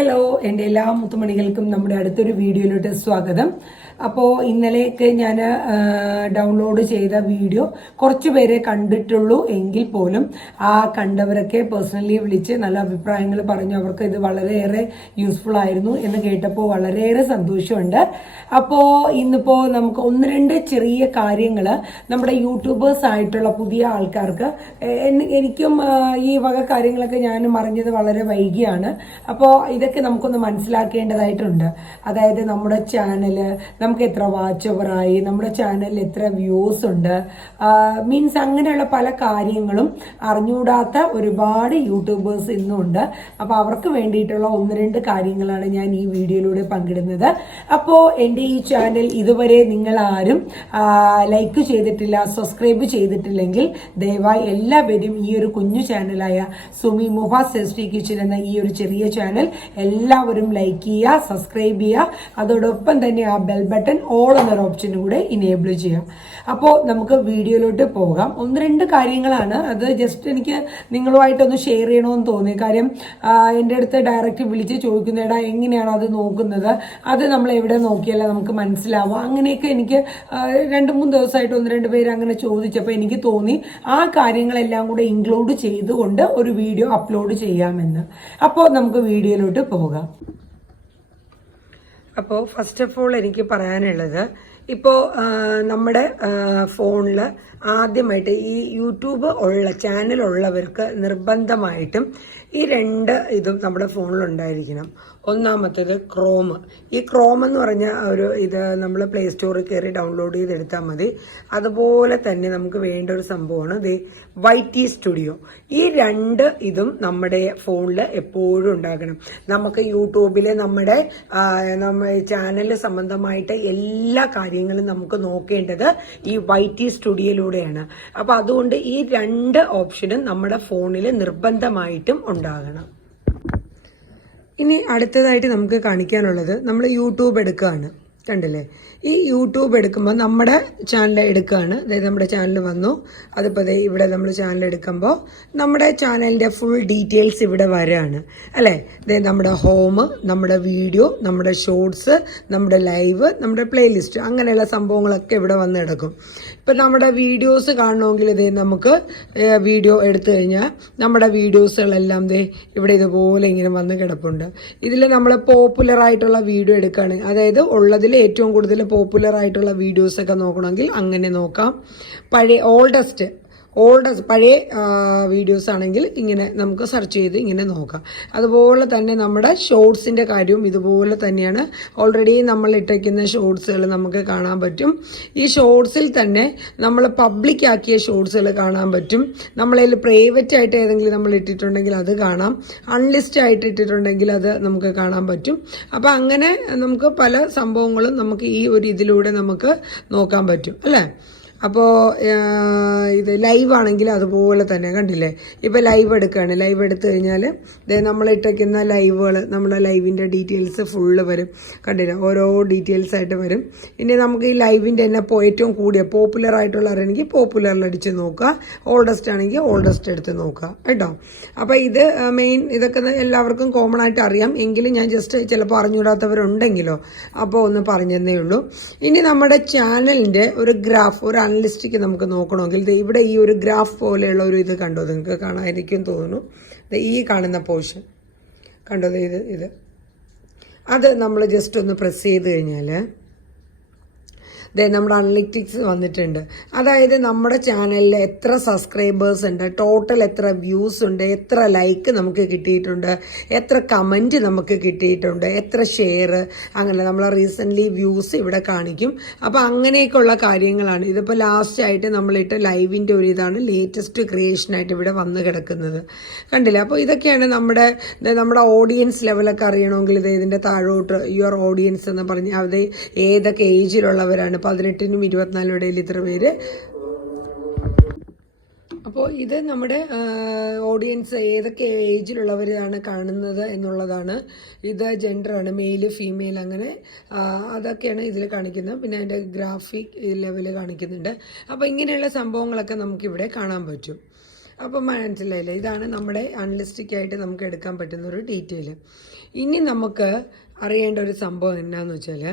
Hello എന്റെ എല്ലാ മുത്തുമണികൾക്കും നമ്മുടെ അടുത്തൊരു വീഡിയോയിലോട്ട് സ്വാഗതം. അപ്പോൾ ഇന്നലെയൊക്കെ ഞാൻ ഡൗൺലോഡ് ചെയ്ത വീഡിയോ കുറച്ച് പേരെ കണ്ടിട്ടുള്ളൂ എങ്കിൽ പോലും ആ കണ്ടവരൊക്കെ പേഴ്സണലി വിളിച്ച് നല്ല അഭിപ്രായങ്ങൾ പറഞ്ഞു. അവർക്ക് ഇത് വളരെയേറെ യൂസ്ഫുൾ ആയിരുന്നു എന്ന് കേട്ടപ്പോൾ വളരെയേറെ സന്തോഷമുണ്ട്. അപ്പോൾ ഇന്നിപ്പോൾ നമുക്ക് ഒന്ന് രണ്ട് ചെറിയ കാര്യങ്ങൾ നമ്മുടെ യൂട്യൂബേഴ്സ് ആയിട്ടുള്ള പുതിയ ആൾക്കാർക്ക് എനിക്കും ഈ വക കാര്യങ്ങളൊക്കെ ഞാൻ അറിഞ്ഞത് വളരെ വൈകിയാണ്. അപ്പോൾ ഇതൊക്കെ നമുക്കൊന്ന് മനസ്സിലാക്കേണ്ടതായിട്ടുണ്ട്. അതായത് നമ്മുടെ ചാനൽ നമുക്ക് എത്ര വാച്ച് നമ്മുടെ ചാനലിൽ എത്ര വ്യൂസ് ഉണ്ട്. മീൻസ് അങ്ങനെയുള്ള പല കാര്യങ്ങളും അറിഞ്ഞുകൂടാത്ത ഒരുപാട് യൂട്യൂബേഴ്സ് ഇന്നുണ്ട് അപ്പോൾ അവർക്ക് വേണ്ടിയിട്ടുള്ള ഒന്ന് രണ്ട് കാര്യങ്ങളാണ് ഞാൻ ഈ വീഡിയോയിലൂടെ പങ്കിടുന്നത്. അപ്പോൾ എന്റെ ഈ ചാനൽ ഇതുവരെ നിങ്ങൾ ആരും ലൈക്ക് ചെയ്തിട്ടില്ല സബ്സ്ക്രൈബ് ചെയ്തിട്ടില്ലെങ്കിൽ ദയവായി എല്ലാവരും ഈ ഒരു കുഞ്ഞു ചാനലായ സുമി മുഹ സെസ്റ്റി കിച്ചൻ എന്ന ഈ ഒരു ചെറിയ ചാനൽ എല്ലാവരും ലൈക്ക് ചെയ്യുക സബ്സ്ക്രൈബ് ചെയ്യുക. അതോടൊപ്പം തന്നെ ആ ബെൽ ബട്ടൺ ഓൾ എന്നൊരു ഓപ്ഷനും കൂടെ ഇനേബിൾ ചെയ്യാം. അപ്പോൾ നമുക്ക് വീഡിയോയിലോട്ട് പോകാം. ഒന്ന് രണ്ട് കാര്യങ്ങളാണ്. അത് ജസ്റ്റ് എനിക്ക് നിങ്ങളുമായിട്ടൊന്ന് ഷെയർ ചെയ്യണമെന്ന് തോന്നി കാര്യം എന്റെ അടുത്ത് ഡയറക്റ്റ് വിളിച്ച് ചോദിക്കുന്നേടാ എങ്ങനെയാണ് അത് നോക്കുന്നത്? അത് നമ്മൾ എവിടെ നോക്കിയാലേ നമുക്ക് മനസ്സിലാവും അങ്ങനെയൊക്കെ എനിക്ക് രണ്ട് മൂന്ന് ദിവസമായിട്ട് ഒന്ന് രണ്ട് പേര് അങ്ങനെ ചോദിച്ചപ്പോൾ എനിക്ക് തോന്നി ആ കാര്യങ്ങളെല്ലാം കൂടെ ഇൻക്ലൂഡ് ചെയ്തുകൊണ്ട് ഒരു വീഡിയോ അപ്ലോഡ് ചെയ്യാമെന്ന്. അപ്പോൾ നമുക്ക് വീഡിയോയിലോട്ട് പോകാം. അപ്പോൾ ഫസ്റ്റ് ഓഫ് ഓൾ എനിക്ക് പറയാനുള്ളത് ഇപ്പോൾ നമ്മുടെ ഫോണിൽ ആദ്യമായിട്ട് ഈ യൂട്യൂബ് ഉള്ള ചാനൽ ഉള്ളവർക്ക് നിർബന്ധമായിട്ടും ഈ രണ്ട് ഇതും നമ്മുടെ ഫോണിലുണ്ടായിരിക്കണം ഒന്നാമത്തേത് ക്രോം ഈ ക്രോം എന്ന് പറഞ്ഞ ഒരു ഇത് നമ്മൾ പ്ലേ സ്റ്റോറിൽ കയറി ഡൗൺലോഡ് ചെയ്തെടുത്താൽ മതി. അതുപോലെ തന്നെ നമുക്ക് വേണ്ട ഒരു സംഭവമാണ് ഇത് വൈറ്റി സ്റ്റുഡിയോ ഈ രണ്ട് ഇതും നമ്മുടെ ഫോണിൽ എപ്പോഴും ഉണ്ടാകണം. നമുക്ക് യൂട്യൂബിൽ നമ്മുടെ നമ്മുടെ നമ്മ ചാനൽ സംബന്ധമായിട്ട് എല്ലാ കാര്യങ്ങളും നമുക്ക് നോക്കേണ്ടത് ഈ വൈറ്റി സ്റ്റുഡിയോയിലൂടെയാണ് അപ്പോൾ അതുകൊണ്ട് ഈ രണ്ട് ഓപ്ഷനും നമ്മുടെ ഫോണിൽ നിർബന്ധമായിട്ടും ഉണ്ടാകണം. ഇനി അടുത്തതായിട്ട് നമുക്ക് കാണിക്കാനുള്ളത് നമ്മൾ യൂട്യൂബ് എടുക്കുകയാണ്. കണ്ടില്ലേ? ഈ യൂട്യൂബ് എടുക്കുമ്പോൾ നമ്മുടെ ചാനൽ എടുക്കുകയാണ് അതായത് നമ്മുടെ ചാനൽ വന്നു. അതിപ്പോൾ അതെ ഇവിടെ നമ്മൾ ചാനൽ എടുക്കുമ്പോൾ നമ്മുടെ ചാനലിന്റെ ഫുൾ ഡീറ്റെയിൽസ് ഇവിടെ വരികയാണ് അല്ലേ? ദേ നമ്മുടെ ഹോം നമ്മുടെ വീഡിയോ നമ്മുടെ ഷോർട്സ് നമ്മുടെ ലൈവ് നമ്മുടെ പ്ലേലിസ്റ്റ് അങ്ങനെയുള്ള സംഭവങ്ങളൊക്കെ ഇവിടെ വന്ന് കിടക്കും. ഇപ്പം നമ്മുടെ വീഡിയോസ് കാണണമെങ്കിൽ ഇതേ നമുക്ക് വീഡിയോ എടുത്തു കഴിഞ്ഞാൽ നമ്മുടെ വീഡിയോസുകളെല്ലാം ദേ ഇവിടെ ഇതുപോലെ ഇങ്ങനെ വന്ന് കിടപ്പുണ്ട്. ഇതിൽ നമ്മൾ പോപ്പുലർ ആയിട്ടുള്ള വീഡിയോ എടുക്കുകയാണ് അതായത് ഉള്ളതിൽ ഏറ്റവും കൂടുതൽ പോപ്പുലർ ആയിട്ടുള്ള വീഡിയോസൊക്കെ നോക്കണമെങ്കിൽ അങ്ങനെ നോക്കാം. പഴയ ഓൾഡസ്റ്റ് ഓൾഡസ്റ്റ് പഴയ വീഡിയോസ് ആണെങ്കിൽ ഇങ്ങനെ നമുക്ക് സെർച്ച് ചെയ്ത് ഇങ്ങനെ നോക്കാം. അതുപോലെ തന്നെ നമ്മുടെ ഷോർട്സിന്റെ കാര്യവും ഇതുപോലെ തന്നെയാണ്. ഓൾറെഡി നമ്മൾ ഇട്ടേക്കുന്ന ഷോർട്സുകൾ നമുക്ക് കാണാൻ പറ്റും. ഈ ഷോർട്സിൽ തന്നെ നമ്മൾ പബ്ലിക് ആക്കിയ ഷോർട്സുകൾ കാണാൻ പറ്റും. നമ്മളതിൽ പ്രൈവറ്റ് ആയിട്ട് ഏതെങ്കിലും നമ്മൾ ഇട്ടിട്ടുണ്ടെങ്കിൽ അത് കാണാം. അൺലിസ്റ്റ് ആയിട്ട് ഇട്ടിട്ടുണ്ടെങ്കിൽ അത് നമുക്ക് കാണാൻ പറ്റും. അപ്പോൾ അങ്ങനെ നമുക്ക് പല സംഭവങ്ങളും നമുക്ക് ഈ ഒരു ഇതിലൂടെ നമുക്ക് നോക്കാൻ പറ്റും. അല്ലേ? അപ്പോൾ ഇത് ലൈവ് ആണെങ്കിൽ അതുപോലെ തന്നെ കണ്ടില്ലേ? ഇപ്പോൾ ലൈവ് എടുക്കുകയാണ്. ലൈവ് എടുത്തു കഴിഞ്ഞാൽ നമ്മൾ ഇട്ടേക്കുന്ന ലൈവുകൾ നമ്മുടെ ലൈവിന്റെ ഡീറ്റെയിൽസ് ഫുള്ള് വരും. കണ്ടില്ലേ? ഓരോ ഡീറ്റെയിൽസ് ആയിട്ട് വരും. ഇനി നമുക്ക് ഈ ലൈവിന്റെ തന്നെ ഏറ്റവും കൂടിയ പോപ്പുലർ ആയിട്ടുള്ളവരാണെങ്കിൽ പോപ്പുലറിൽ അടിച്ച് നോക്കുക. ഓൾഡസ്റ്റ് ആണെങ്കിൽ ഓൾഡസ്റ്റ് എടുത്ത് നോക്കുക. കേട്ടോ? അപ്പോൾ ഇത് മെയിൻ ഇതൊക്കെ എല്ലാവർക്കും കോമൺ ആയിട്ട് അറിയാം. എങ്കിലും ഞാൻ ജസ്റ്റ് ചിലപ്പോൾ അറിഞ്ഞുകൂടാത്തവരുണ്ടെങ്കിലോ? അപ്പോൾ ഒന്ന് പറഞ്ഞതേ ഉള്ളൂ. ഇനി നമ്മുടെ ചാനലിന്റെ ഒരു ഗ്രാഫ് ഒരു അനലിസ്റ്റിക്ക് നമുക്ക് നോക്കണമെങ്കിൽ ഇവിടെ ഈ ഒരു ഗ്രാഫ് പോലെയുള്ള ഒരു ഇത് കണ്ടോ? നിങ്ങൾക്ക് കാണാതിരിക്കും തോന്നുന്നു. ഈ കാണുന്ന പോർഷൻ കണ്ടോ ഇത്? ഇത്? അത് നമ്മൾ ജസ്റ്റ് ഒന്ന് പ്രസ് ചെയ്ത് കഴിഞ്ഞാൽ ദേ നമ്മുടെ അനലിറ്റിക്സ് വന്നിട്ടുണ്ട്. അതായത് നമ്മുടെ ചാനലിൽ എത്ര സബ്സ്ക്രൈബേഴ്സ് ഉണ്ട് ടോട്ടൽ എത്ര വ്യൂസ് ഉണ്ട് എത്ര ലൈക്ക് നമുക്ക് കിട്ടിയിട്ടുണ്ട് എത്ര കമന്റ് നമുക്ക് കിട്ടിയിട്ടുണ്ട് എത്ര ഷെയർ അങ്ങനെ നമ്മൾ റീസെന്റ്ലി വ്യൂസ് ഇവിടെ കാണിക്കും. അപ്പോൾ അങ്ങനെയൊക്കെയുള്ള കാര്യങ്ങളാണ്. ഇതിപ്പോൾ ലാസ്റ്റ് ആയിട്ട് നമ്മളിട്ട് ലൈവിന്റെ ഒരു ഇതാണ് ലേറ്റസ്റ്റ് ക്രിയേഷനായിട്ട് ഇവിടെ വന്ന് കിടക്കുന്നത്. കണ്ടില്ല? അപ്പോൾ ഇതൊക്കെയാണ് നമ്മുടെ നമ്മുടെ ഓഡിയൻസ് ലെവലൊക്കെ അറിയണമെങ്കിൽ ഇത് ഇതിന്റെ താഴോട്ട് യുവർ ഓഡിയൻസ് എന്ന് പറഞ്ഞ് അത് ഏതൊക്കെ ഏജിലുള്ളവരാണ് പതിനെട്ടിനും ഇരുപത്തിനാലിനും ഇടയിൽ ഇത്ര പേര്. അപ്പോൾ ഇത് നമ്മുടെ ഓഡിയൻസ് ഏതൊക്കെ ഏജിലുള്ളവരാണ് കാണുന്നത് എന്നുള്ളതാണ്. ഇത് ജെൻഡറാണ് മെയിൽ ഫീമെയിൽ അങ്ങനെ അതൊക്കെയാണ് ഇതിൽ കാണിക്കുന്നത്. പിന്നെ അതിന്റെ ഗ്രാഫിക് ലെവൽ കാണിക്കുന്നുണ്ട്. അപ്പോൾ ഇങ്ങനെയുള്ള സംഭവങ്ങളൊക്കെ നമുക്കിവിടെ കാണാൻ പറ്റും. അപ്പം മനസ്സിലായില്ലേ? ഇതാണ് നമ്മുടെ അൺലിസ്റ്റിക്കായിട്ട് നമുക്ക് എടുക്കാൻ പറ്റുന്ന ഒരു ഡീറ്റെയിൽ ഇനി നമുക്ക് അറിയേണ്ട ഒരു സംഭവം എന്നാന്ന് വെച്ചാൽ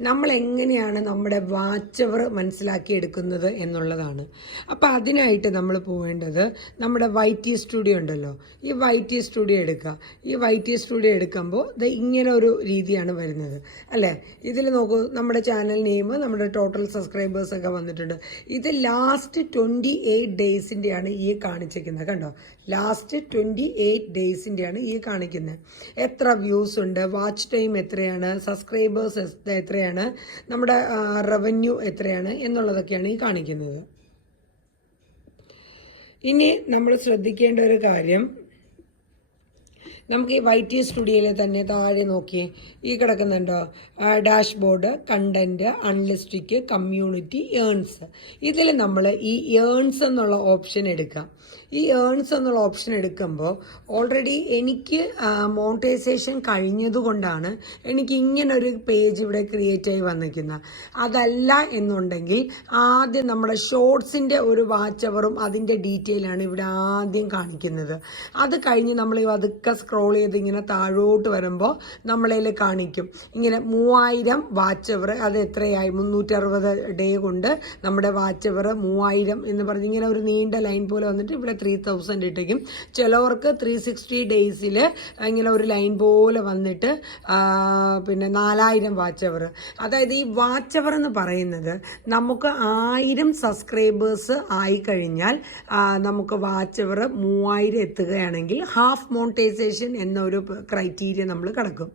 നമ്മൾ എങ്ങനെയാണ് നമ്മുടെ വാച്ചവർ മനസ്സിലാക്കി എടുക്കുന്നത് എന്നുള്ളതാണ്. അപ്പോൾ അതിനായിട്ട് നമ്മൾ പോവേണ്ടത് നമ്മുടെ വൈറ്റി സ്റ്റുഡിയോ ഉണ്ടല്ലോ. ഈ വൈറ്റി സ്റ്റുഡിയോ എടുക്കുക. ഈ വൈറ്റി സ്റ്റുഡിയോ എടുക്കുമ്പോൾ ഇത് ഇങ്ങനെ ഒരു രീതിയാണ് വരുന്നത്. അല്ലേ? ഇതിൽ നോക്കൂ നമ്മുടെ ചാനൽ നെയിം നമ്മുടെ ടോട്ടൽ സബ്സ്ക്രൈബേഴ്സ് ഒക്കെ വന്നിട്ടുണ്ട്. ഇത് ലാസ്റ്റ് ട്വന്റി എയ്റ്റ് ഡേയ്സിന്റെയാണ് ഈ കാണിച്ചിരിക്കുന്നത്. കണ്ടോ? ലാസ്റ്റ് ട്വന്റി എയ്റ്റ് ഡേയ്സിന്റെയാണ് ഈ കാണിക്കുന്നത്. എത്ര വ്യൂസ് ഉണ്ട്? വാച്ച് ടൈം എത്രയാണ്? സബ്സ്ക്രൈബേഴ്സ് എത്രയാണ്? നമ്മുടെ റവന്യൂ എത്രയാണ് എന്നുള്ളതൊക്കെയാണ് ഈ കാണിക്കുന്നത്. ഇനി നമ്മൾ ശ്രദ്ധിക്കേണ്ട ഒരു കാര്യം നമുക്ക് ഈ വൈറ്റി സ്റ്റുഡിയോയിൽ തന്നെ താഴെ നോക്കി ഈ കിടക്കുന്നുണ്ടോ? Dashboard content analytics community earns. ഇതിൽ നമ്മൾ ഈ ഏൺസ് എന്നുള്ള ഓപ്ഷൻ എടുക്കാം. ഈ ഏൺസ് എന്നുള്ള ഓപ്ഷൻ എടുക്കുമ്പോൾ ഓൾറെഡി എനിക്ക് മോണിറ്റൈസേഷൻ കഴിഞ്ഞതുകൊണ്ടാണ് എനിക്ക് ഇങ്ങനൊരു പേജ് ഇവിടെ ക്രിയേറ്റ് ആയി വന്നിരിക്കുന്നത്. അതല്ല എന്നുണ്ടെങ്കിൽ ആദ്യം നമ്മുടെ ഷോർട്സിന്റെ ഒരു വാച്ച് അവറും അതിന്റെ ഡീറ്റെയിലാണ് ഇവിടെ ആദ്യം കാണിക്കുന്നത്. അത് കഴിഞ്ഞ് നമ്മൾ ഈ സ്ക്രോൾ ചെയ്ത് ഇങ്ങനെ താഴോട്ട് വരുമ്പോൾ നമ്മളതിൽ കാണിക്കും. ഇങ്ങനെ മൂവായിരം വാച്ച് അവർ അത് എത്രയായി? മുന്നൂറ്ററുപത് ഡേ കൊണ്ട് നമ്മുടെ വാച്ച് അവർ മൂവായിരം എന്ന് പറഞ്ഞ് ഇങ്ങനെ ഒരു നീണ്ട ലൈൻ പോലെ വന്നിട്ട് ഇവിടെ ത്രീ തൗസൻഡ് ഇട്ടേക്കും. ചിലവർക്ക് ത്രീ സിക്സ്റ്റി ഡേയ്സിൽ ഇങ്ങനെ ഒരു ലൈൻ പോലെ വന്നിട്ട് പിന്നെ നാലായിരം വാച്ച് അവർ അതായത് ഈ വാച്ച് അവർ എന്ന് പറയുന്നത് നമുക്ക് ആയിരം സബ്സ്ക്രൈബേഴ്സ് ആയിക്കഴിഞ്ഞാൽ നമുക്ക് വാച്ച് അവർ മൂവായിരം എത്തുകയാണെങ്കിൽ ഹാഫ് മോണിറ്റൈസേഷൻ എന്ന ഒരു ക്രൈറ്റീരിയ നമ്മൾ കിടക്കും.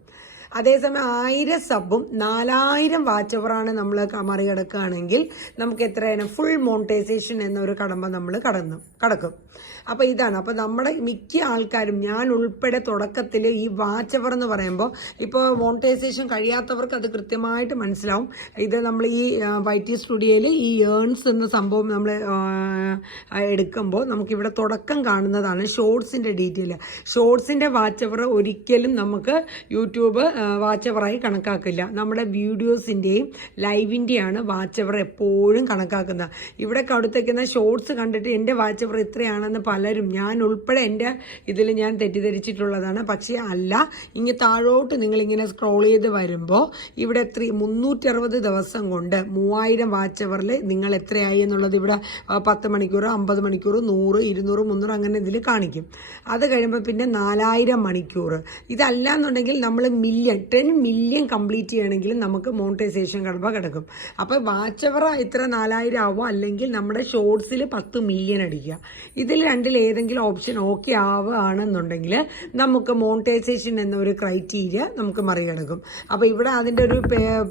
അതേസമയം ആയിരം സബും നാലായിരം വാച്ച് അവറാണ് നമ്മൾ മറികടക്കുകയാണെങ്കിൽ നമുക്ക് എത്രയാണ്? ഫുൾ മോണിറ്റൈസേഷൻ എന്നൊരു കടമ്പ നമ്മൾ കടന്നു കടക്കും. അപ്പോൾ ഇതാണ്. അപ്പോൾ നമ്മുടെ മിക്ക ആൾക്കാരും ഞാൻ ഉൾപ്പെടെ തുടക്കത്തിൽ ഈ വാച്ച് അവർ എന്ന് പറയുമ്പോൾ ഇപ്പോൾ മോണിറ്റൈസേഷൻ കഴിയാത്തവർക്ക് അത് കൃത്യമായിട്ട് മനസ്സിലാവും. ഇത് നമ്മൾ ഈ വൈറ്റി സ്റ്റുഡിയോയിൽ ഈ ഏൺസ് എന്ന സംഭവം നമ്മൾ എടുക്കുമ്പോൾ നമുക്കിവിടെ തുടക്കം കാണുന്നതാണ് ഷോർട്സിന്റെ ഡീറ്റെയിൽ ഷോർട്സിന്റെ വാച്ച് അവർ ഒരിക്കലും നമുക്ക് യൂട്യൂബ് വാച്ച് അവറായി കണക്കാക്കില്ല. നമ്മുടെ വീഡിയോസിന്റെയും ലൈവിന്റെയാണ് വാച്ച് അവർ എപ്പോഴും കണക്കാക്കുന്നത്. ഇവിടെ കടുത്തേക്കുന്ന ഷോർട്സ് കണ്ടിട്ട് എന്റെ വാച്ച് അവർ ഇത്രയാണെന്ന് പലരും ഞാൻ ഉൾപ്പെടെ എന്റെ ഇതിൽ ഞാൻ തെറ്റിദ്ധരിച്ചിട്ടുള്ളതാണ്. പക്ഷേ അല്ല ഇങ്ങ് താഴോട്ട് നിങ്ങളിങ്ങനെ സ്ക്രോൾ ചെയ്ത് വരുമ്പോൾ ഇവിടെ ത്രീ മുന്നൂറ്ററുപത് ദിവസം കൊണ്ട് മൂവായിരം വാച്ച് അവറിൽ നിങ്ങൾ എത്രയായി എന്നുള്ളത് ഇവിടെ പത്ത് മണിക്കൂർ അമ്പത് മണിക്കൂർ നൂറ് ഇരുന്നൂറ് മുന്നൂറ് അങ്ങനെ ഇതിൽ കാണിക്കും. അത് കഴിയുമ്പോൾ പിന്നെ നാലായിരം മണിക്കൂർ. ഇതല്ല എന്നുണ്ടെങ്കിൽ നമ്മൾ മില്യൺ ടെൻ മില്യൺ കംപ്ലീറ്റ് ചെയ്യണമെങ്കിൽ നമുക്ക് മോണിറ്റൈസേഷൻ കടമ്പ കിടക്കും. അപ്പോൾ വാച്ച് അവർ ഇത്ര നാലായിരം ആവും? അല്ലെങ്കിൽ നമ്മുടെ ഷോർട്സിൽ പത്ത് മില്യൺ അടിക്കുക. ഇതിൽ രണ്ടിൽ ഏതെങ്കിലും ഓപ്ഷൻ ഓക്കെ ആവുകയാണെന്നുണ്ടെങ്കിൽ നമുക്ക് മോണിറ്റൈസേഷൻ എന്നൊരു ക്രൈറ്റീരിയ നമുക്ക് മറികടക്കും. അപ്പോൾ ഇവിടെ അതിന്റെ ഒരു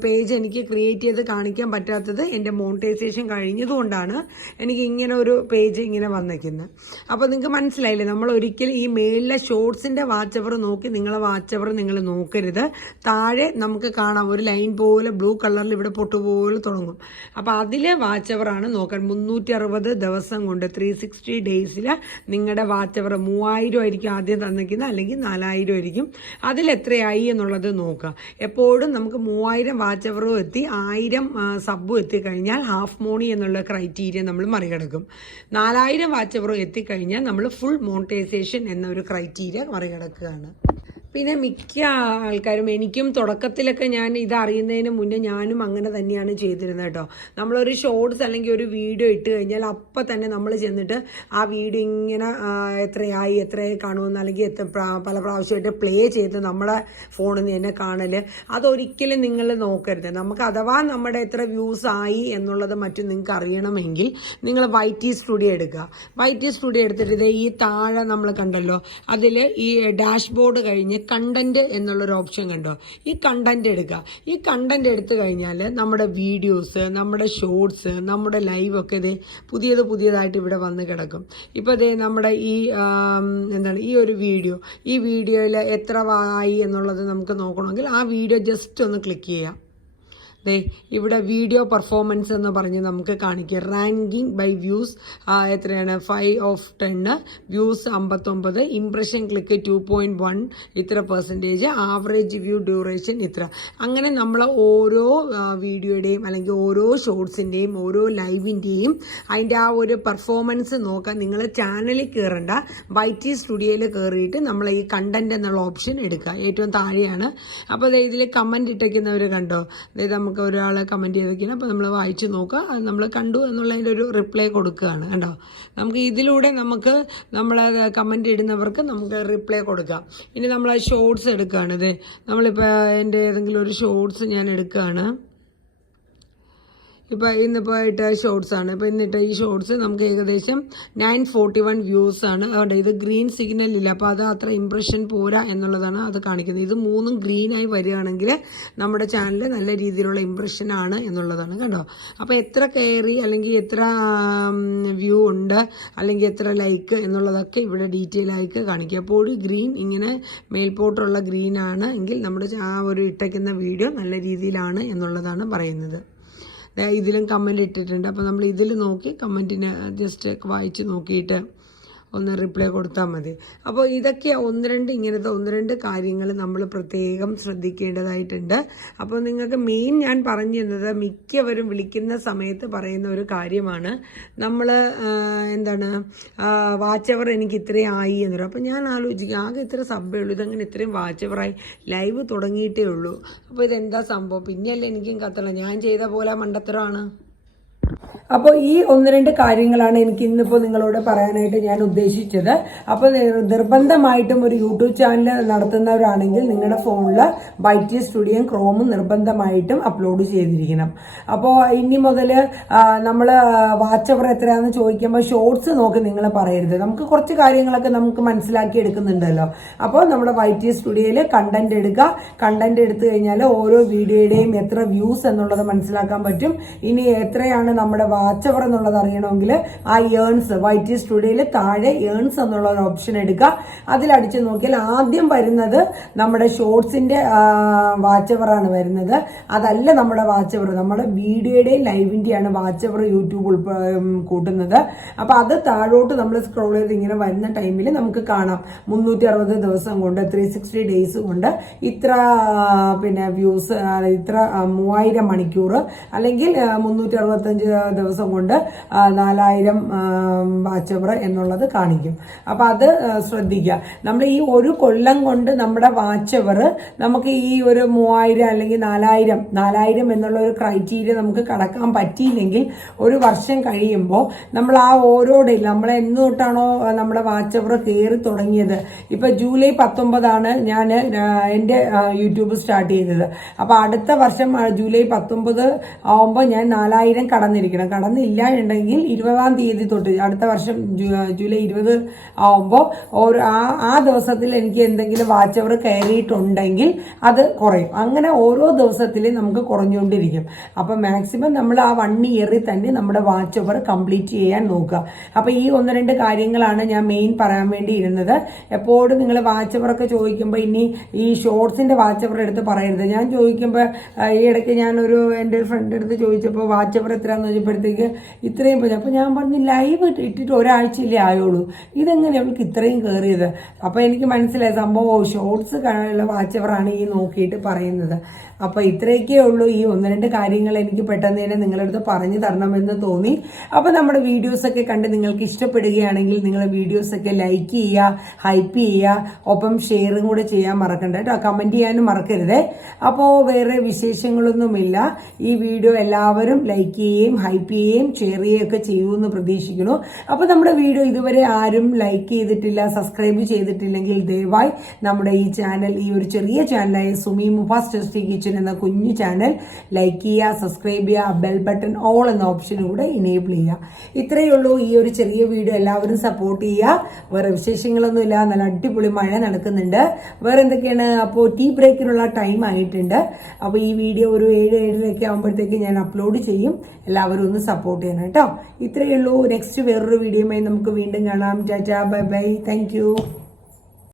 പേജ് എനിക്ക് ക്രിയേറ്റ് ചെയ്ത് കാണിക്കാൻ പറ്റാത്തത് എന്റെ മോണിറ്റൈസേഷൻ കഴിഞ്ഞതുകൊണ്ടാണ് എനിക്ക് ഇങ്ങനെ ഒരു പേജ് ഇങ്ങനെ വന്നിരിക്കുന്നത് അപ്പോൾ നിങ്ങൾക്ക് മനസ്സിലായില്ലേ? നമ്മൾ ഒരിക്കലും ഈ മേളിലെ ഷോർട്സിന്റെ വാച്ച് അവർ നോക്കി നിങ്ങളെ വാച്ച് അവർ നിങ്ങൾ നോക്കരുത്. താഴെ നമുക്ക് കാണാം ഒരു ലൈൻ പോലെ ബ്ലൂ കളറിൽ ഇവിടെ പൊട്ടുപോലെ തുടങ്ങും. അപ്പോൾ അതിലെ വാച്ച് അവറാണ് നോക്കാൻ മുന്നൂറ്റി അറുപത് ദിവസം കൊണ്ട് ത്രീ സിക്സ്റ്റി ഡേയ്സിൽ നിങ്ങളുടെ വാച്ച് അവർ മൂവായിരം ആയിരിക്കും ആദ്യം തന്നിരിക്കുന്നത് അല്ലെങ്കിൽ നാലായിരം ആയിരിക്കും. അതിൽ എത്രയായി എന്നുള്ളത് നോക്കുക എപ്പോഴും നമുക്ക് മൂവായിരം വാച്ച് അവറും എത്തി ആയിരം സബും എത്തിക്കഴിഞ്ഞാൽ ഹാഫ് മോണി എന്നുള്ള ക്രൈറ്റീരിയ നമ്മൾ മറികടക്കും. നാലായിരം വാച്ച് അവറും എത്തിക്കഴിഞ്ഞാൽ നമ്മൾ ഫുൾ മോണിറ്റൈസേഷൻ എന്നൊരു ക്രൈറ്റീരിയ മറികടക്കുകയാണ്. പിന്നെ മിക്ക ആൾക്കാരും എനിക്കും തുടക്കത്തിലൊക്കെ ഞാൻ ഇത് അറിയുന്നതിന് മുന്നേ ഞാനും അങ്ങനെ തന്നെയാണ് ചെയ്തിരുന്നത് കേട്ടോ. നമ്മളൊരു ഷോർട്സ് അല്ലെങ്കിൽ ഒരു വീഡിയോ ഇട്ട് കഴിഞ്ഞാൽ അപ്പം തന്നെ നമ്മൾ ചെന്നിട്ട് ആ വീഡിയോ ഇങ്ങനെ എത്രയായി എത്ര കാണുമെന്ന് അല്ലെങ്കിൽ എത്ര പല പ്രാവശ്യമായിട്ട് പ്ലേ ചെയ്ത് നമ്മളെ ഫോണിൽ നിന്ന് തന്നെ കാണൽ അതൊരിക്കലും നിങ്ങൾ നോക്കരുത്. നമുക്ക് അഥവാ നമ്മുടെ എത്ര വ്യൂസ് ആയി എന്നുള്ളത് മറ്റും നിങ്ങൾക്ക് അറിയണമെങ്കിൽ നിങ്ങൾ വൈറ്റി സ്റ്റുഡിയോ എടുക്കുക. വൈറ്റി സ്റ്റുഡിയോ എടുത്തിട്ട് ഇത് ഈ താഴെ നമ്മൾ കണ്ടല്ലോ. അതിൽ ഈ ഡാഷ്ബോർഡ് കഴിഞ്ഞ് കണ്ടന്റ് എന്നുള്ളൊരു ഓപ്ഷൻ കണ്ടോ? ഈ കണ്ടന്റ് എടുക്കുക ഈ കണ്ടന്റ് എടുത്തു കഴിഞ്ഞാൽ നമ്മുടെ വീഡിയോസ് നമ്മുടെ ഷോർട്സ് നമ്മുടെ ലൈവ് ഒക്കെ ഇതേ പുതിയത് പുതിയതായിട്ട് ഇവിടെ വന്ന് കിടക്കും. ഇപ്പോൾ ഇതേ നമ്മുടെ ഈ എന്താണ് ഈ ഒരു വീഡിയോ ഈ വീഡിയോയിൽ എത്ര വായി എന്നുള്ളത് നമുക്ക് നോക്കണമെങ്കിൽ ആ വീഡിയോ ജസ്റ്റ് ഒന്ന് ക്ലിക്ക് ചെയ്യാം. ദേ ഇവിടെ വീഡിയോ പെർഫോമൻസ് എന്ന് പറഞ്ഞ് നമുക്ക് കാണിക്കുക റാങ്കിങ് ബൈ വ്യൂസ് എത്രയാണ്? ഫൈവ് ഓഫ് ടെന്ന് വ്യൂസ് അമ്പത്തൊമ്പത് impression click two point one ഇത്ര പെർസെന്റേജ് ആവറേജ് വ്യൂ ഡ്യൂറേഷൻ ഇത്ര. അങ്ങനെ നമ്മൾ ഓരോ വീഡിയോയുടെയും അല്ലെങ്കിൽ ഓരോ ഷോർട്സിന്റെയും ഓരോ ലൈവിന്റെയും അതിന്റെ ആ ഒരു പെർഫോമൻസ് നോക്കാൻ നിങ്ങൾ ചാനലിൽ കയറണ്ട വൈറ്റി സ്റ്റുഡിയോയിൽ കയറിയിട്ട് നമ്മൾ ഈ കണ്ടന്റ് എന്നുള്ള ഓപ്ഷൻ എടുക്കുക. ഏറ്റവും താഴെയാണ്. അപ്പോൾ ഇതിൽ കമന്റ് ഇട്ടേക്കുന്നവർ കണ്ടോ? അതായത് നമുക്ക് ഒരാൾ കമന്റ് ചെയ്തൊക്കെയാണ് അപ്പോൾ നമ്മൾ വായിച്ച് നോക്കുക. അത് നമ്മൾ കണ്ടു എന്നുള്ളതിന്റെ ഒരു റിപ്ലൈ കൊടുക്കുകയാണ് കണ്ടോ? നമുക്ക് ഇതിലൂടെ നമുക്ക് നമ്മൾ കമന്റ് ഇടുന്നവർക്ക് നമുക്ക് റിപ്ലൈ കൊടുക്കാം. ഇനി നമ്മൾ ഷോർട്സ് ഇത് നമ്മളിപ്പോൾ എന്റെ ഏതെങ്കിലും ഒരു ഷോർട്സ് ഞാൻ എടുക്കുകയാണ്. ഇപ്പോൾ ഇന്നിപ്പോൾ ഇട്ട ഷോർട്സ് ആണ്. ഇപ്പോൾ ഇന്നിട്ട ഈ ഷോർട്സ് നമുക്ക് ഏകദേശം നയൻ ഫോർട്ടി വൺ വ്യൂസ് ആണ്. അതുകൊണ്ട് ഇത് ഗ്രീൻ സിഗ്നൽ ഇല്ല. അപ്പോൾ അത് അത്ര ഇമ്പ്രഷൻ പോരാ എന്നുള്ളതാണ് അത് കാണിക്കുന്നത്. ഇത് മൂന്നും ഗ്രീനായി വരികയാണെങ്കിൽ നമ്മുടെ ചാനൽ നല്ല രീതിയിലുള്ള ഇമ്പ്രഷൻ ആണ് എന്നുള്ളതാണ് കേട്ടോ അപ്പോൾ എത്ര കയറി അല്ലെങ്കിൽ എത്ര വ്യൂ ഉണ്ട് അല്ലെങ്കിൽ എത്ര ലൈക്ക് എന്നുള്ളതൊക്കെ ഇവിടെ ഡീറ്റെയിൽ ആയിട്ട് കാണിക്കുക അപ്പോൾ ഗ്രീൻ ഇങ്ങനെ മേൽപോട്ടുള്ള ഗ്രീൻ ആണ് എങ്കിൽ നമ്മുടെ ആ ഒരു ഇട്ടയ്ക്കുന്ന വീഡിയോ നല്ല രീതിയിലാണ് എന്നുള്ളതാണ് പറയുന്നത്. ഇതിലും കമന്റ് ഇട്ടിട്ടുണ്ട്. അപ്പോൾ നമ്മൾ ഇതിൽ നോക്കി കമന്റിന് ജസ്റ്റ് വായിച്ച് നോക്കിയിട്ട് ഒന്ന് റിപ്ലൈ കൊടുത്താൽ മതി. അപ്പോൾ ഇതൊക്കെ ഒന്ന് രണ്ട് ഇങ്ങനത്തെ ഒന്ന് രണ്ട് കാര്യങ്ങൾ നമ്മൾ പ്രത്യേകം ശ്രദ്ധിക്കേണ്ടതായിട്ടുണ്ട്. അപ്പോൾ നിങ്ങൾക്ക് മെയിൻ ഞാൻ പറഞ്ഞു തന്നത് മിക്കവരും വിളിക്കുന്ന സമയത്ത് പറയുന്ന ഒരു കാര്യമാണ്. നമ്മൾ എന്താണ് വാച്ച് അവർ എനിക്ക് ഇത്രയും ആയി എന്ന് പറയും. അപ്പോൾ ഞാൻ ആലോചിക്കും ആകെ ഇത്ര സബ്ബേ ഉള്ളൂ ഇതങ്ങനെ ഇത്രയും വാച്ച് അവറായി ലൈവ് തുടങ്ങിയിട്ടേ ഉള്ളൂ. അപ്പോൾ ഇതെന്താ സംഭവം? പിന്നെയല്ലേ എനിക്കും കത്തണം. ഞാൻ ചെയ്ത പോലെ മണ്ടത്തരമാണ്. അപ്പോൾ ഈ ഒന്ന് രണ്ട് കാര്യങ്ങളാണ് എനിക്ക് ഇന്നിപ്പോൾ നിങ്ങളോട് പറയാനായിട്ട് ഞാൻ ഉദ്ദേശിച്ചത്. അപ്പോൾ നിർബന്ധമായിട്ടും ഒരു യൂട്യൂബ് ചാനൽ നടത്തുന്നവരാണെങ്കിൽ നിങ്ങളുടെ ഫോണിൽ ബൈറ്റി സ്റ്റുഡിയോ ക്രോമും നിർബന്ധമായിട്ടും അപ്ലോഡ് ചെയ്തിരിക്കണം. അപ്പോൾ ഇനി മുതൽ നമ്മൾ വാച്ച് അവർ എത്രയാണെന്ന് ചോദിക്കുമ്പോൾ ഷോർട്സ് നോക്കി നിങ്ങൾ പറയരുത്. നമുക്ക് കുറച്ച് കാര്യങ്ങളൊക്കെ നമുക്ക് മനസ്സിലാക്കി എടുക്കുന്നുണ്ടല്ലോ. അപ്പോൾ നമ്മുടെ വൈറ്റി സ്റ്റുഡിയോയിൽ കണ്ടന്റ് എടുക്കുക. കണ്ടന്റ് എടുത്തു കഴിഞ്ഞാൽ ഓരോ വീഡിയോയുടെയും എത്ര വ്യൂസ് എന്നുള്ളത് മനസ്സിലാക്കാൻ പറ്റും. ഇനി എത്രയാണ് നമ്മുടെ വാച്ച് എന്നുള്ളത് അറിയണമെങ്കിൽ ആ ഏൺസ് വൈറ്റി സ്റ്റുഡിയോയിൽ താഴെ ഏൺസ് എന്നുള്ള ഒരു ഓപ്ഷൻ എടുക്കുക അതിലടിച്ച് നോക്കിയാൽ ആദ്യം വരുന്നത് നമ്മുടെ ഷോർട്സിന്റെ വാച്ച് അവർ ആണ് വരുന്നത്. അതല്ല നമ്മുടെ വാച്ചവർ നമ്മുടെ വീഡിയോയുടെയും ലൈവിന്റെയാണ് വാച്ചവർ അവർ യൂട്യൂബ് കൂട്ടുന്നത്. അപ്പൊ അത് താഴോട്ട് നമ്മൾ സ്ക്രോൾ ചെയ്ത് ഇങ്ങനെ വരുന്ന ടൈമിൽ നമുക്ക് കാണാം. മുന്നൂറ്റി അറുപത് ദിവസം കൊണ്ട് ത്രീ സിക്സ്റ്റി ഡേയ്സ് കൊണ്ട് ഇത്ര പിന്നെ വ്യൂസ് ഇത്ര മൂവായിരം മണിക്കൂർ. അല്ലെങ്കിൽ മുന്നൂറ്റി അറുപത്തഞ്ച് ദിവസം കൊണ്ട് ആ, നാലായിരം വാച്ച് എന്നുള്ളത് കാണിക്കും. അപ്പം അത് ശ്രദ്ധിക്കുക നമ്മൾ ഈ ഒരു കൊല്ലം കൊണ്ട് നമ്മുടെ വാച്ച് അവർ നമുക്ക് ഈ ഒരു മൂവായിരം അല്ലെങ്കിൽ നാലായിരം നാലായിരം എന്നുള്ള ഒരു ക്രൈറ്റീരിയ നമുക്ക് കടക്കാൻ പറ്റിയില്ലെങ്കിൽ ഒരു വർഷം കഴിയുമ്പോൾ നമ്മൾ ആ ഓരോ ഡേ നമ്മൾ എന്ന് തൊട്ടാണോ നമ്മുടെ വാച്ച് അവർ കയറി തുടങ്ങിയത്? ഇപ്പം ജൂലൈ പത്തൊമ്പതാണ് ഞാൻ എന്റെ യൂട്യൂബ് സ്റ്റാർട്ട് ചെയ്തത്. അപ്പോൾ അടുത്ത വർഷം ജൂലൈ പത്തൊമ്പത് ആവുമ്പോൾ ഞാൻ നാലായിരം കടന്നിരിക്കണം. കടന്നില്ല ഉണ്ടെങ്കിൽ ഇരുപതാം തീയതി തൊട്ട് അടുത്ത വർഷം ജൂലൈ ഇരുപത് ആവുമ്പോൾ ഒരു ആ ആ ദിവസത്തിൽ എനിക്ക് എന്തെങ്കിലും വാച്ച് അവർ കയറിയിട്ടുണ്ടെങ്കിൽ അത് കുറയും. അങ്ങനെ ഓരോ ദിവസത്തിലും നമുക്ക് കുറഞ്ഞുകൊണ്ടിരിക്കും. അപ്പൊ മാക്സിമം നമ്മൾ ആ വൺ ഇയറിൽ തന്നെ നമ്മുടെ വാച്ച് ഓവർ കംപ്ലീറ്റ് ചെയ്യാൻ നോക്കുക. അപ്പൊ ഈ ഒന്ന് രണ്ട് കാര്യങ്ങളാണ് ഞാൻ മെയിൻ പറയാൻ വേണ്ടി ഇരുന്നത് എപ്പോഴും നിങ്ങൾ വാച്ച് അവറൊക്കെ ചോദിക്കുമ്പോൾ ഇനി ഈ ഷോർട്സിന്റെ വാച്ച് അവർ എടുത്ത് പറയരുത്. ഞാൻ ചോദിക്കുമ്പോൾ ഈ ഇടയ്ക്ക് ഞാനൊരു എന്റെ ഒരു ഫ്രണ്ട് എടുത്ത് ചോദിച്ചപ്പോൾ വാച്ച് അവർ എത്രയാണെന്ന് ചോദിച്ചപ്പോഴത്തേക്ക് ഇത്രയും പോയി അപ്പോൾ ഞാൻ പറഞ്ഞു ലൈവ് ഇട്ടിട്ട് ഒരാഴ്ചയിലേ ആയുള്ളൂ. ഇതെങ്ങനെ അവൾക്ക് ഇത്രയും കയറിയത്? അപ്പോൾ എനിക്ക് മനസ്സിലായി സംഭവം ഷോർട്സ് കാണാനുള്ള വാച്ച് ഓവറാണ് ഈ നോക്കിയിട്ട് പറയുന്നത്. അപ്പോൾ ഇത്രയൊക്കെ ഉള്ളൂ ഈ ഒന്ന് രണ്ട് കാര്യങ്ങൾ എനിക്ക് പെട്ടെന്ന് തന്നെ നിങ്ങളുടെ അടുത്ത് പറഞ്ഞു തരണമെന്ന് തോന്നി. അപ്പോൾ നമ്മുടെ വീഡിയോസൊക്കെ കണ്ട് നിങ്ങൾക്ക് ഇഷ്ടപ്പെടുകയാണെങ്കിൽ നിങ്ങൾ വീഡിയോസൊക്കെ ലൈക്ക് ചെയ്യുക ഹൈപ്പ് ചെയ്യുക ഒപ്പം ഷെയറും കൂടെ ചെയ്യാൻ മറക്കണ്ട കേട്ടോ. കമന്റ് ചെയ്യാനും മറക്കരുതേ. അപ്പോൾ വേറെ വിശേഷങ്ങളൊന്നുമില്ല. ഈ വീഡിയോ എല്ലാവരും ലൈക്ക് ചെയ്യുകയും ഹൈപ്പ് ചെയ്യുകയും ഷെയർ ചെയ്യുകയും ഒക്കെ ചെയ്യുമെന്ന് പ്രതീക്ഷിക്കുന്നു. അപ്പോൾ നമ്മുടെ വീഡിയോ ഇതുവരെ ആരും ലൈക്ക് ചെയ്തിട്ടില്ല സബ്സ്ക്രൈബ് ചെയ്തിട്ടില്ലെങ്കിൽ ദയവായി നമ്മുടെ ഈ ചാനൽ ഈ ഒരു ചെറിയ ചാനലായ സുമി മുഫാസ് ടെസ്റ്റി കിച്ചൻ എന്ന കുഞ്ഞു ചാനൽ ലൈക്ക് ചെയ്യുക സബ്സ്ക്രൈബ് ചെയ്യുക ബെൽ ബട്ടൺ ഓൾ എന്ന ഓപ്ഷൻ കൂടെ ഇനേബിൾ ചെയ്യുക. ഇത്രയേ ഉള്ളൂ ഈ ഒരു ചെറിയ വീഡിയോ. എല്ലാവരും സപ്പോർട്ട് ചെയ്യുക. വേറെ വിശേഷങ്ങളൊന്നുമില്ല നല്ല അടിപൊളി മഴ നടക്കുന്നുണ്ട്. വേറെ എന്തൊക്കെയാണ്? അപ്പോൾ ടീ ബ്രേക്കിനുള്ള ടൈം ആയിട്ടുണ്ട്. അപ്പോൾ ഈ വീഡിയോ ഒരു ഏഴ് ഏഴരയൊക്കെ ആകുമ്പോഴത്തേക്ക് ഞാൻ അപ്ലോഡ് ചെയ്യും. എല്ലാവരും ഒന്ന് സപ്പോർട്ട് ചെയ്യണം കേട്ടോ. ഇത്രയേ ഉള്ളൂ. നെക്സ്റ്റ് വേറൊരു വീഡിയോയുമായി നമുക്ക് വീണ്ടും കാണാം. Tata bye bye thank